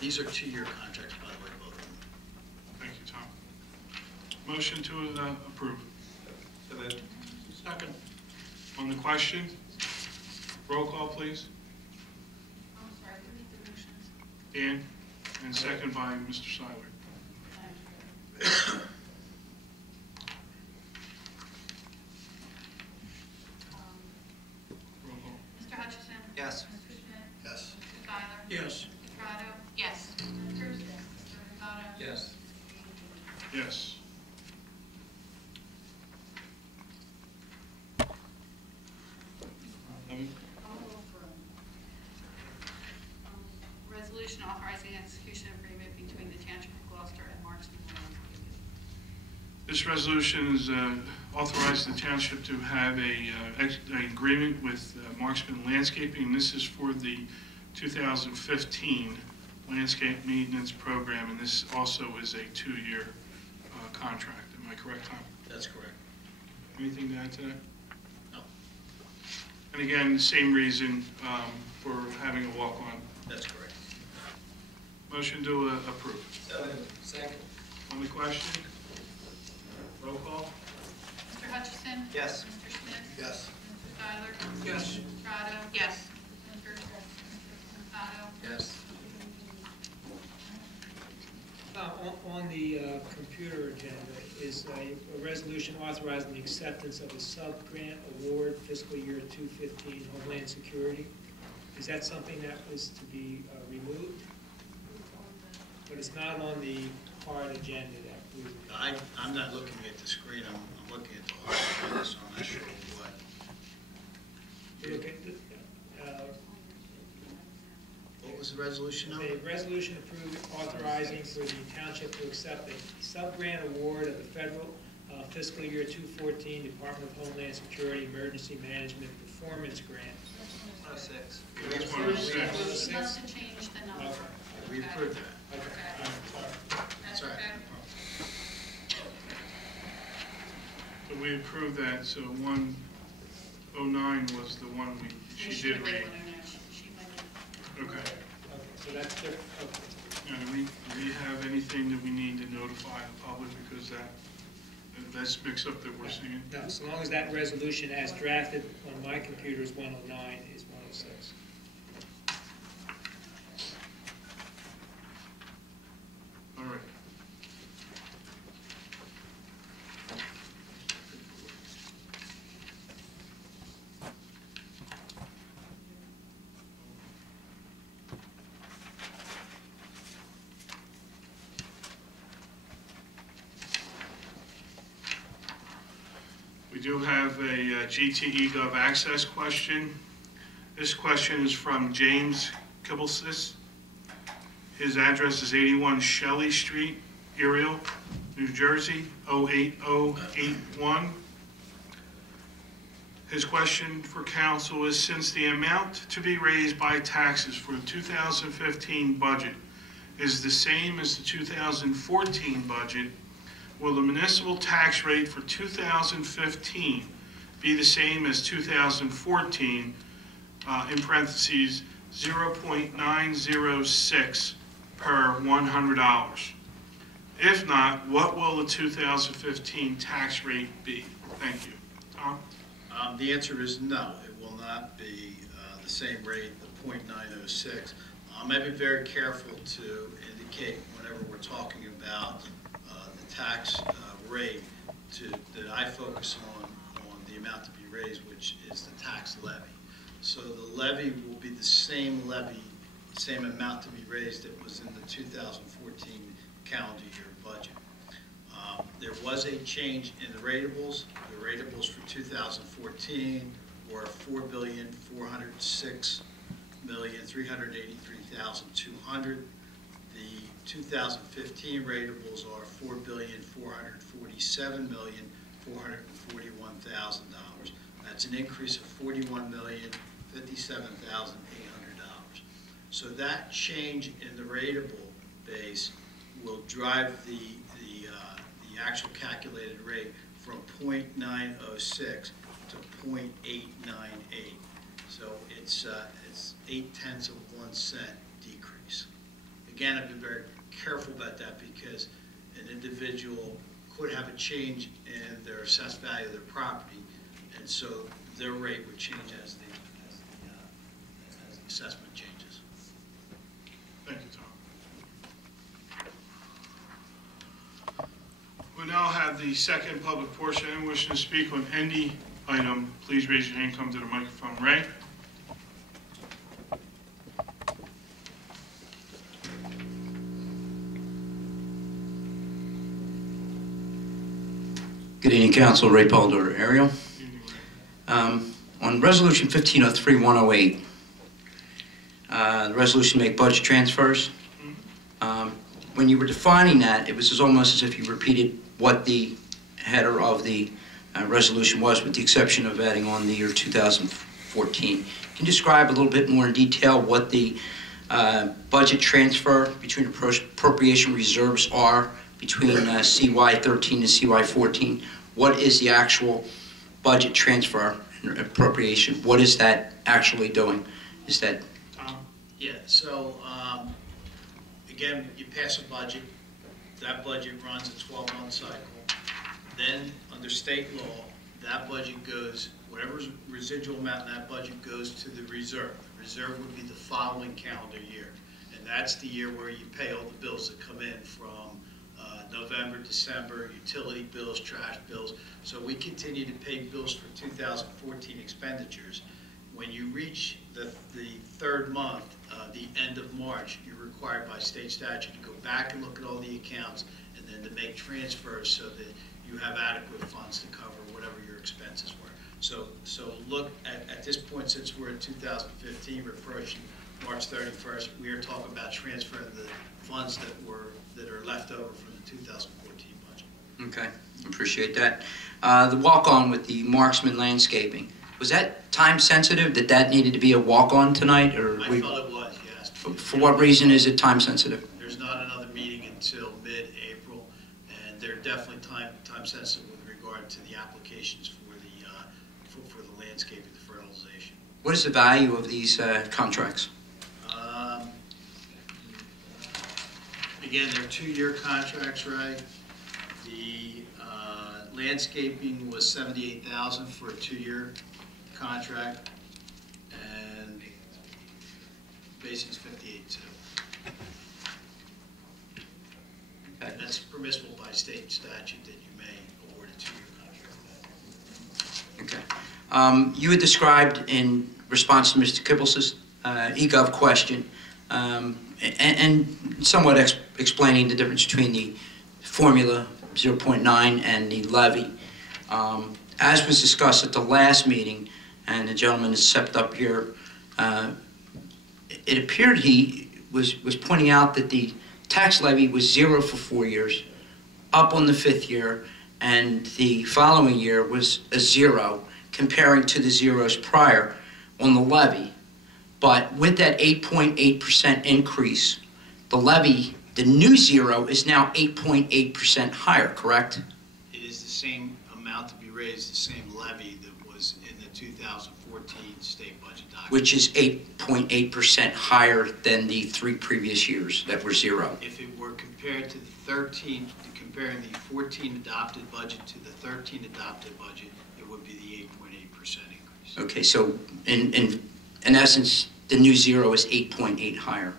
These are 2-year contracts, by the way, both of them. Thank you, Tom. Motion to approve. Second. On the question, roll call, please. I'm sorry, who made the motions? Dan, and second by Mr. Seiler. Roll call. Mr. Hutchison? Yes. Mr. Schmidt? Yes. Mr. Seiler? Yes. Mr. Prado? Yes. Mr. Rosado? Yes. Yes. Resolution authorizing execution agreement between the Township of Gloucester and Marksman Landscaping. This resolution is authorizing the township to have an agreement with Marksman Landscaping. This is for the 2015 landscape maintenance program, and this also is a 2-year contract. Am I correct, Tom? That's correct. Anything to add to that? No. And again, the same reason for having a walk-on. That's correct. Motion to approve. Second. On the question? Roll call? Mr. Hutchison? Yes. Mr. Schmidt? Yes. Mr. Seiler? Yes. Mr. Prado? Yes. Mr. Rosado? Yes. On the computer agenda is a resolution authorizing the acceptance of a sub-grant award fiscal year 2015 Homeland Security. Is that something that was to be removed? But it's not on the hard agenda that we... I'm not looking at the screen. I'm looking at the hard agenda, so I'm not sure what. Look at the, What was the resolution number? a resolution approved authorizing for the township to accept a sub-grant award of the federal fiscal year 2014 Department of Homeland Security Emergency Management Performance Grant. 106. That's 106. You must have changed the number. We approved that. Okay. That's all right. okay. So we approved that, so 109 was the one she did read. Okay. Okay, so that's different. Okay. And do we have anything that we need to notify the public because that's mixed up that we're seeing? No, so long as that resolution as drafted on my computer is 109, is 106. All right. We do have a GTE Gov access question. This question is from James Kibelsis. His address is 81 Shelley Street, Ariel, New Jersey, 08081. His question for council is, since the amount to be raised by taxes for the 2015 budget is the same as the 2014 budget, will the municipal tax rate for 2015 be the same as 2014, in parentheses, 0.906 per $100? If not, what will the 2015 tax rate be? Thank you. Tom? The answer is no. It will not be the same rate, the 0.906. I may be very careful to indicate whenever we're talking about the tax rate that I focus on the amount to be raised, which is the tax levy. So the levy will be the same levy, same amount to be raised that was in the 2014 calendar year budget. There was a change in the ratables. The ratables for 2014 were $4,406,383,200. The 2015 ratables are $4,447,441,000. That's an increase of $41,057,800. So that change in the ratable base will drive the actual calculated rate from 0.906 to 0.898. So it's 0.8 of 1 cent decrease. again, I've been very careful about that because an individual could have a change in their assessed value of their property, and so their rate would change as the assessment changes. Thank you, Tom. We now have the second public portion. Anyone wishing to speak on any item, please raise your hand, come to the microphone. Ray? Good evening, Council. Ray Polder, Ariel. On Resolution 1503-108, the resolution to make budget transfers. When you were defining that, it was almost as if you repeated what the header of the resolution was, with the exception of adding on the year 2014. Can you describe a little bit more in detail what the budget transfer between appropriation reserves are between CY13 and CY14? What is the actual budget transfer and appropriation? What is that actually doing? Is that... Tom? Yeah, so again, you pass a budget. That budget runs a 12-month cycle. Then, under state law, that budget goes, whatever residual amount in that budget goes to the reserve. The reserve would be the following calendar year. And that's the year where you pay all the bills that come in from November, December, utility bills, trash bills. So we continue to pay bills for 2014 expenditures. When you reach the third month, the end of March, you're required by state statute to go back and look at all the accounts and then to make transfers so that you have adequate funds to cover whatever your expenses were. So look at this point, since we're in 2015, we're approaching March 31st, we are talking about transferring the funds that are left over from the 2014 budget. Okay, appreciate that. The walk-on with the Marksman Landscaping, was that time sensitive, that needed to be a walk-on tonight? Or I thought it was, yes. For what reason is it time sensitive? There's not another meeting until mid-April, and they're definitely time sensitive with regard to the applications for the landscaping, the fertilization. What is the value of these contracts? Again, they're 2-year contracts, right? The landscaping was $78,000 for a 2-year contract, and basic's $58,200. Okay. That's permissible by state statute that you may award a 2-year contract. Okay. You had described in response to Mr. Kibbles' eGov question, and somewhat explaining the difference between the formula 0.9 and the levy. As was discussed at the last meeting, and the gentleman has stepped up here, it appeared he was pointing out that the tax levy was 0 for 4 years, up on the 5th year, and the following year was a 0, comparing to the zeros prior on the levy. But with that 8.8% increase, the levy, the new 0, is now 8.8% higher, correct? It is the same amount to be raised, the same levy that was in the 2014 state budget document. Which is 8.8% higher than the 3 previous years that were 0. If it were compared to the 13, comparing the 14 adopted budget to the 13 adopted budget, it would be the 8.8% increase. Okay, so in essence, the new 0 is 8.8 higher.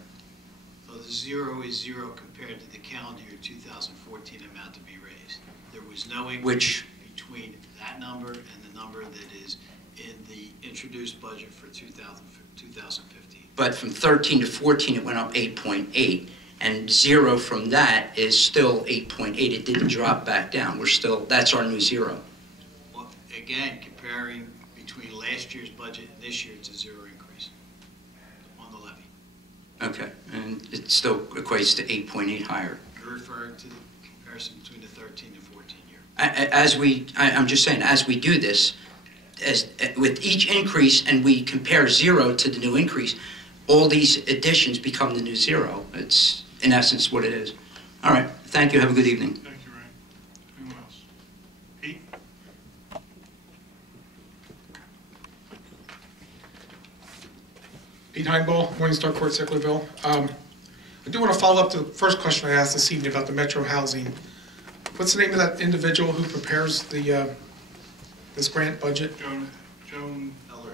So the 0 is 0 compared to the calendar year 2014 amount to be raised. There was no increase between that number and the number that is in the introduced budget for 2015. But from 13 to 14, it went up 8.8, and 0 from that is still 8.8. It didn't drop back down. We're still, that's our new 0. Well, again, comparing between last year's budget and this year, it's a 0 increase on the levy. Okay, and it still equates to 8.8 higher. You're referring to the comparison between the 13 and 14 year. I'm just saying, as we do this, with each increase, and we compare 0 to the new increase, all these additions become the new 0. It's, in essence, what it is. All right, thank you. Have a good evening. Thank you, Ray. Anyone else? Pete? Pete Heinball, Morningstar Court, Sicklerville. I do want to follow up to the first question I asked this evening about the Metro Housing. What's the name of that individual who prepares the, this grant budget? Joan Eller.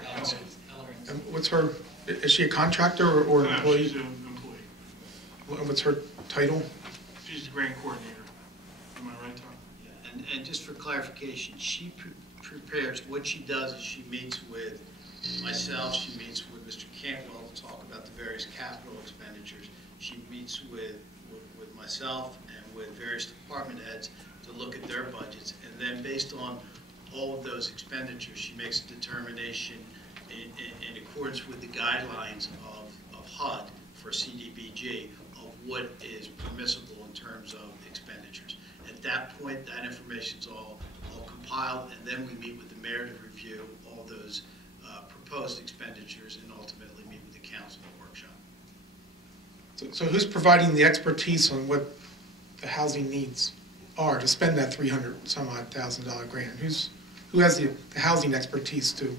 And what's her, is she a contractor or an No, employee? she's an employee. And what's her title? She's the grant coordinator. Am I right, Tom? Yeah, and just for clarification, she prepares, what she does is she meets with myself, she meets with Mr. Cantwell to talk about the various capital expenditures. She meets with myself and with various department heads to look at their budgets. And then based on all of those expenditures, she makes a determination in accordance with the guidelines of HUD for CDBG of what is permissible in terms of expenditures. At that point, that information's all compiled, and then we meet with the mayor to review all those proposed expenditures and ultimately meet with the council in the workshop. So who's providing the expertise on what the housing needs are to spend that $300,000 grant? Who has the housing expertise to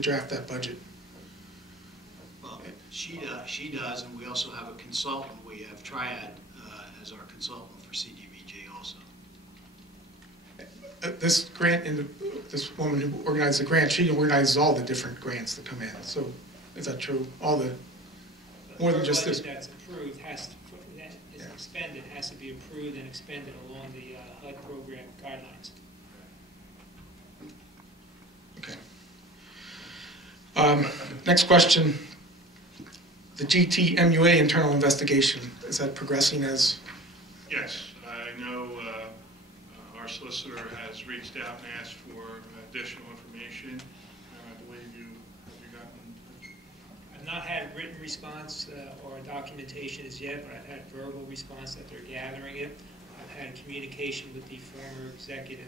draft that budget? Well, she does, and we also have a consultant. We have Triad as our consultant for CDBG also. This grant, this woman who organized the grant, she organizes all the different grants that come in. So is that true? All the, more than just this? The budget that's approved that is expended has to be approved and expended along the HUD program guidelines. Okay. Next question. The GTMUA internal investigation, is that progressing as? Yes, I know our solicitor has reached out and asked for additional information. I believe have you gotten? I've not had written response or documentation as yet, but I've had verbal response that they're gathering it. I've had communication with the former executive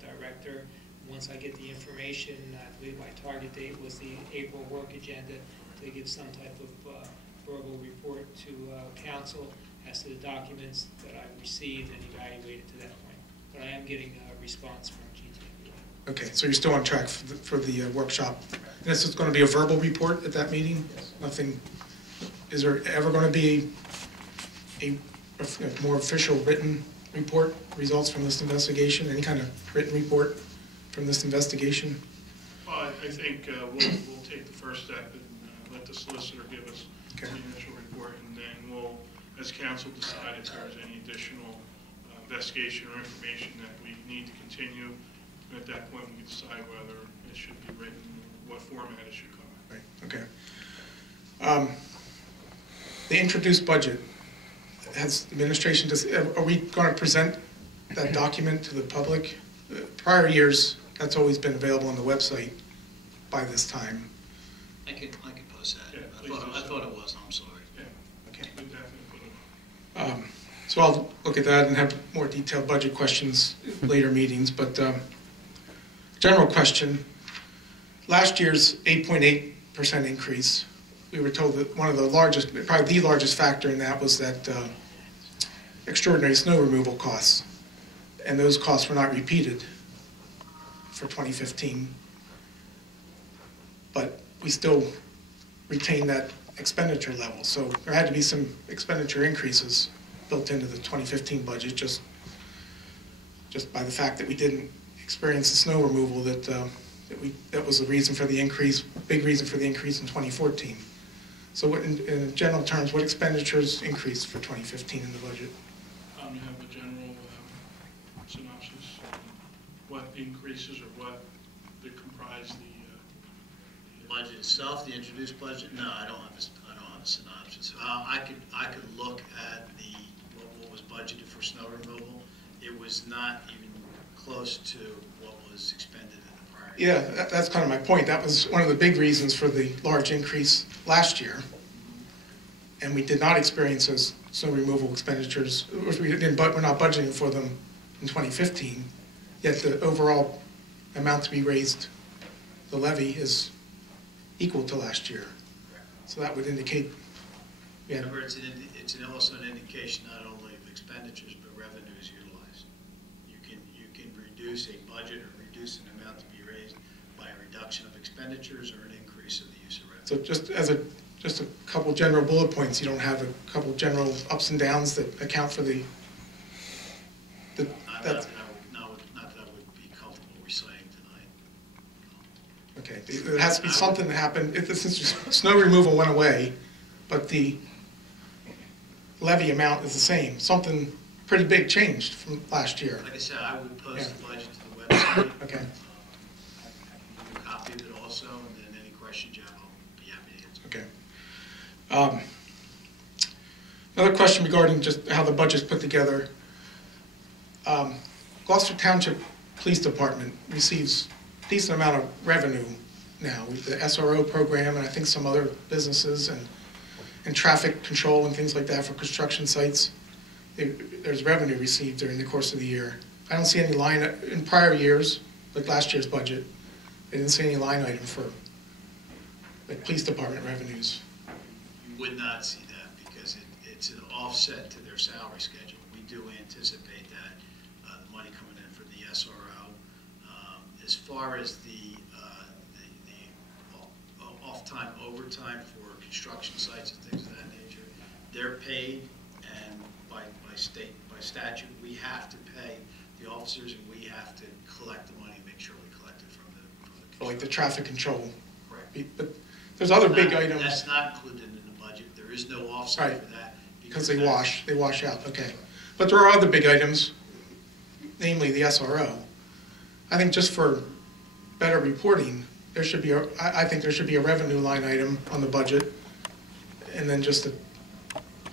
director. Once I get the information, I believe my target date was the April work agenda to give some type of verbal report to council as to the documents that I've received and evaluated to that point. But I am getting a response from GTMUA. Okay, so you're still on track for the workshop. And this is going to be a verbal report at that meeting? Yes. Nothing, is there ever going to be a more official written report, results from this investigation, any kind of written report from this investigation? Well, I think we'll take the first step and let the solicitor give us the initial report, and then we'll, as council, decide if there's any additional investigation or information that we need to continue. And at that point, we can decide whether it should be written or what format it should come in. Right, okay. The introduced budget, has the administration, are we going to present that document to the public? Prior years, that's always been available on the website by this time. I can post that. Yeah, I thought it was, I'm sorry. Yeah, Okay. we'll definitely put it on. So I'll look at that and have more detailed budget questions later meetings, but general question, last year's 8.8% increase, we were told that one of the largest, probably the largest factor in that was that extraordinary snow removal costs, and those costs were not repeated for 2015, but we still retain that expenditure level. So there had to be some expenditure increases built into the 2015 budget just by the fact that we didn't experience the snow removal that was the reason for the increase, big reason for the increase in 2014. So what, in general terms, what expenditures increased for 2015 in the budget? You have a general synopsis, what increases or what that comprise the Budget itself, the introduced budget, no, I don't have a synopsis. I could look at what was budgeted for snow removal. It was not even close to what was expended in the prior year. Yeah, that's kind of my point. That was one of the big reasons for the large increase last year. And we did not experience those snow removal expenditures. We're not budgeting for them in 2015. Yet the overall amount to be raised, the levy, is equal to last year. So that would indicate. Yeah. Remember, it's also an indication not only of expenditures but revenues utilized. You can reduce a budget or reduce an amount to be raised by a reduction of expenditures or an increase of the use of revenue. So just as a just a couple general bullet points. You don't have a couple general ups and downs that account for the, Not that I would be comfortable reciting tonight. okay. There has to be something that happened, if since snow removal went away, but the levy amount is the same. Something pretty big changed from last year. Like I said, I would post the budget to the website. Okay. I can give you a copy of it also, and then any questions you have, I'll be happy to answer. Okay. Another question regarding just how the budget's put together. Gloucester Township Police Department receives a decent amount of revenue now with the SRO program and I think some other businesses and traffic control and things like that for construction sites. There's revenue received during the course of the year. I don't see any line, in prior years, like last year's budget, I didn't see any line item for like police department revenues. You would not see that because it's an offset to their salary schedule. We do anticipate that, the money coming in from the SRO. As far as the off-time overtime for construction sites and things of that nature, they're paid, and by statute, we have to pay the officers and we have to collect the money and make sure we collect it from the Like the traffic control. Correct. But there's other big That's items. not included in the budget. There is no offset Right. for that. Because they wash out, okay. But there are other big items, namely the SRO. I think just for better reporting, there should be, I think there should be a revenue line item on the budget, and then just a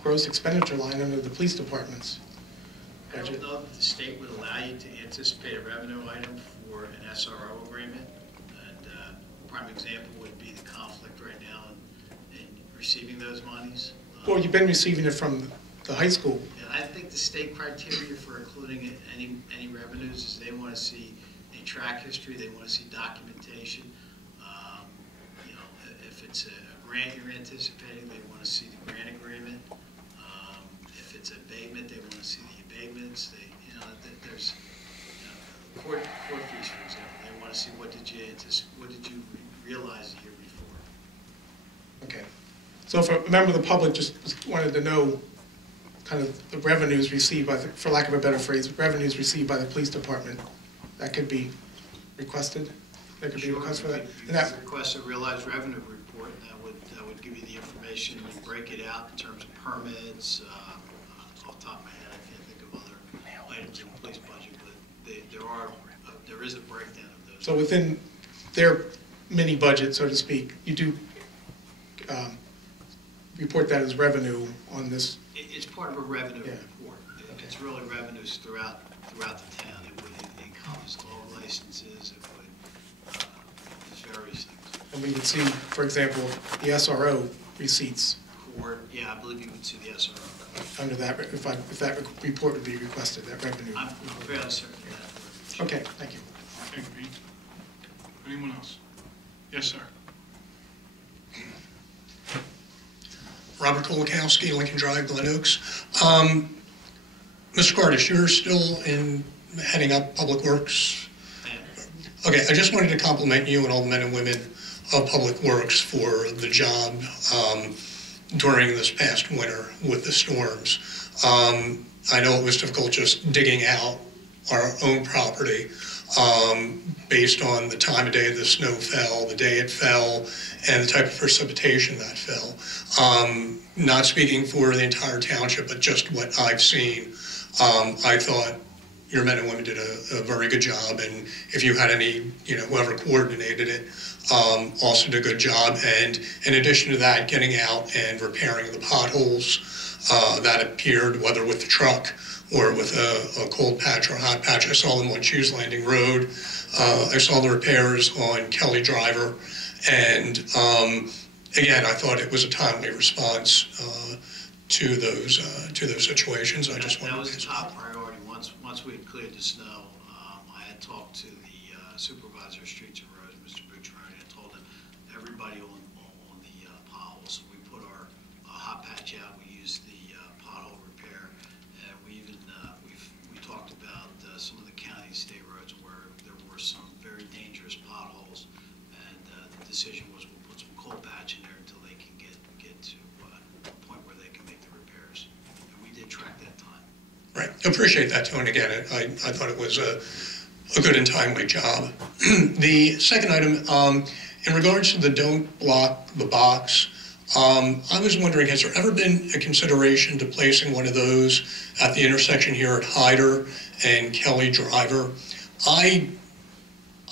gross expenditure line under the police department's I don't budget. know if the state would allow you to anticipate a revenue item for an SRO agreement. And prime example would be the conflict right now in receiving those monies. Well, you've been receiving it from the high school. And I think the state criteria for including any revenues is they want to see a track history, they want to see documentation. You know, if it's a grant you're anticipating, they want to see the grant agreement. If it's abatement, they want to see the abatements. There's court fees, for example. They want to see what did you realize the year before. Okay. So if a member of the public just wanted to know kind of the revenues received by, for lack of a better phrase, revenues received by the police department, that could be requested? There could be a request for that? You And that, could request a realized revenue report, and that would give you the information, and break it out in terms of permits. Off the top of my head, I can't think of other items in the police budget, but there is a breakdown of those. so within their mini budget, so to speak, you do report that as revenue on this? It's part of a revenue Yeah. report. It's really revenues throughout the town. It would encompass all licenses, it would, there's various things. And we would see, for example, the SRO receipts Court, yeah, I believe you would see the SRO. under that, if that report would be requested, that revenue. I'm fairly certain of that. Okay, thank you. Thank you, Pete. Anyone else? Yes, sir. Robert Kolakowski, Lincoln Drive, Glen Oaks. Mr. Cordish, you're still heading up Public Works? Okay, I just wanted to compliment you and all the men and women of Public Works for the job during this past winter with the storms. I know it was difficult just digging out our own property based on the time of day the snow fell, the day it fell, and the type of precipitation that fell. Not speaking for the entire township, but just what I've seen, I thought your men and women did a very good job, and if you had any, whoever coordinated it, also did a good job. And in addition to that, getting out and repairing the potholes that appeared, whether with the truck or with a cold patch or a hot patch. I saw them on Shoes Landing Road. I saw the repairs on Kelly Driver. And again, I thought it was a timely response to those situations. I just wanted That was to the top priority. Once we had cleared the snow, I had talked to the supervisor of streets and roads, Mr. Bucciaroni, and told him everybody on the potholes. So we put our hot patch out. We used the pothole repair, and we talked about some of the county and state roads where there were some very dangerous potholes, and the decision was we'll put some cold patch in there until they can get Appreciate that, Tony. Again, I thought it was a good and timely job. The second item, in regards to the don't block the box, I was wondering, has there ever been a consideration to placing one of those at the intersection here at Hyder and Kelly Driver?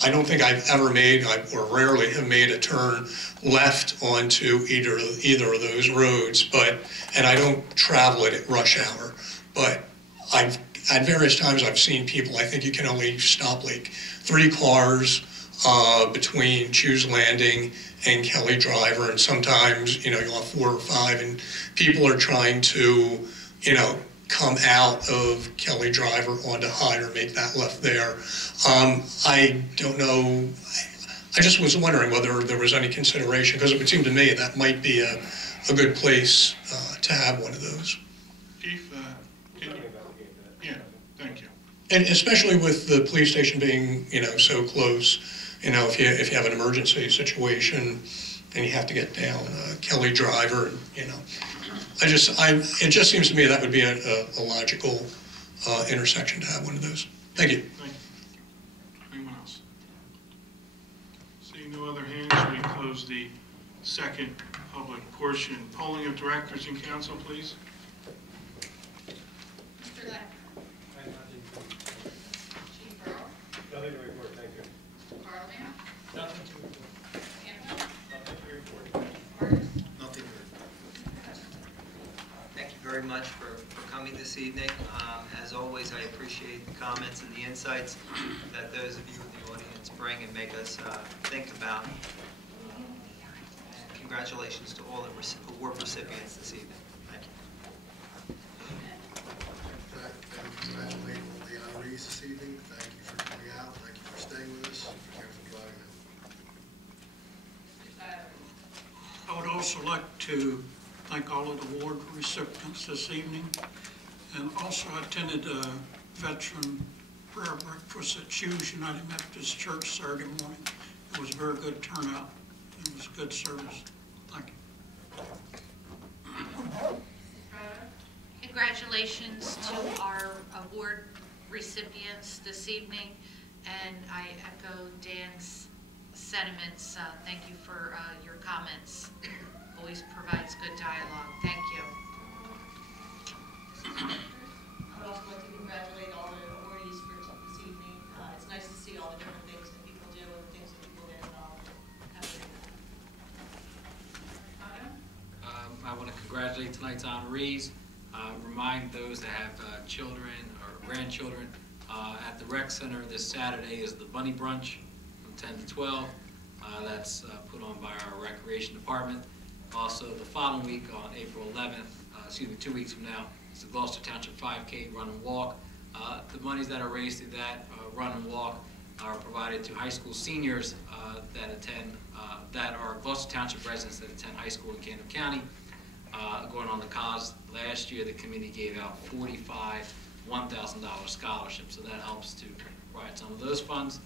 I don't think I've ever made, or rarely have made, a turn left onto either of those roads, and I don't travel it at rush hour, but at various times I've seen people, I think you can only stop like 3 cars between Choose Landing and Kelly Driver, and sometimes, you'll have 4 or 5, and people are trying to, come out of Kelly Driver onto Hyder, make that left there. I don't know, I just was wondering whether there was any consideration, because it would seem to me that might be a good place to have one of those. Chief, yeah, thank you. And especially with the police station being, so close, if you have an emergency situation and you have to get down Kelly Driver, it just seems to me that would be a logical intersection to have one of those. Thank you. Thank you. Anyone else? Seeing no other hands, we close the second public portion. Polling of directors and council, please. Mr. Leck? Chief Burrow? Nothing to report, thank you. Carlino? Nothing to report. Campbell? Nothing to report. Carter? Nothing to Thank you very much for coming this evening. As always, I appreciate the comments and the insights that those of you in the audience bring and make us think about. And congratulations to all the award recipients this evening. Thank you. Congratulate all the honorees this evening. Thank you for coming out. Thank you for staying with us. Thank you for driving out. I would also like to thank all of the award recipients this evening, and also attended a veteran prayer breakfast at Choose United Methodist Church Saturday morning. It was a very good turnout. It was good service. Thank you. Congratulations to our award recipients this evening, and I echo Dan's sentiments. Thank you for your comments. Always provides good dialogue. Thank you. I would also like to congratulate all the awardees for this evening. It's nice to see all the different things that people do and the things that people get involved in. Have a good night. I want to congratulate tonight's honorees. Remind those that have children or grandchildren at the rec center this Saturday is the Bunny Brunch from 10 to 12. That's put on by our recreation department. Also, the following week on April 11th, 2 weeks from now, is the Gloucester Township 5K Run and Walk. The monies that are raised through that run and walk are provided to high school seniors that attend, that are Gloucester Township residents that attend high school in Camden County. Going on the cause, last year the committee gave out 45 $1,000 scholarships, so that helps to provide some of those funds.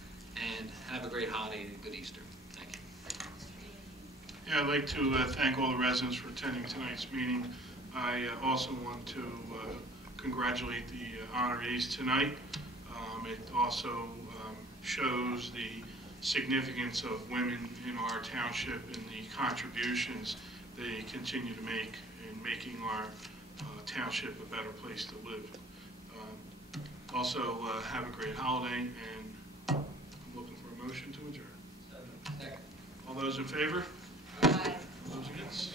And have a great holiday and a good Easter. Thank you. Yeah, I'd like to thank all the residents for attending tonight's meeting. I also want to congratulate the honorees tonight. It also shows the significance of women in our township and the contributions they continue to make in making our township a better place to live. Also, have a great holiday, and I'm looking for a motion to adjourn. All those in favor? Aye. Those against?